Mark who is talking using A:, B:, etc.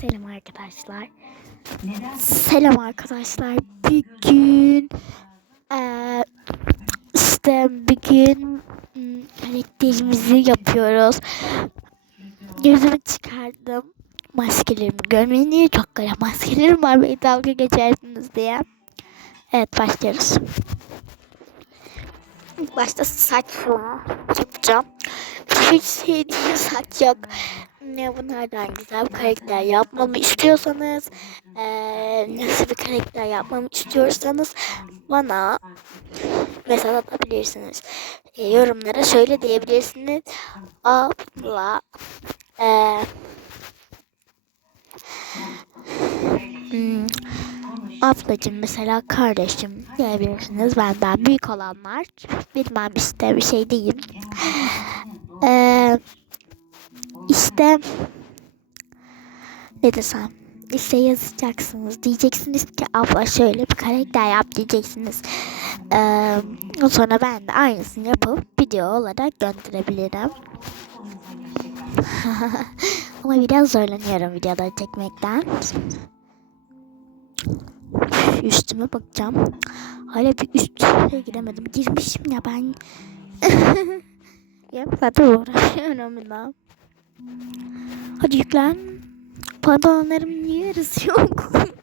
A: Selam arkadaşlar. Selam arkadaşlar. Bugün eee işte bugün hmm, karakterimizi yapıyoruz. Gözümü çıkardım. Maskelerimi görmeyin çok garip maskelerim var. Beni dalga geçersiniz diye. Evet başlıyoruz. Başta saçımı yapacağım. Hiç sevdiğim saç yok. Ne bunlardan güzel bir karakter yapmamı istiyorsanız eee, nasıl bir karakter yapmamı istiyorsanız bana mesaj atabilirsiniz. E, yorumlara şöyle diyebilirsiniz. Abla eee hmm, ablacım mesela kardeşim diyebilirsiniz. Benden büyük olanlar bilmem işte bir şey değil. Eee işte ne desem işte yazacaksınız diyeceksiniz ki abla şöyle bir karakter yap diyeceksiniz. Ee, sonra ben de aynısını yapıp video olarak gönderebilirim. Ama biraz zorlanıyorum videoları çekmekten. Üstüme bakacağım. Hala bir üstüne giremedim. Girmişim ya ben. ya zaten uğraşıyorum da. Hadi yüklen. Pantolonlarım niye yarısı yok?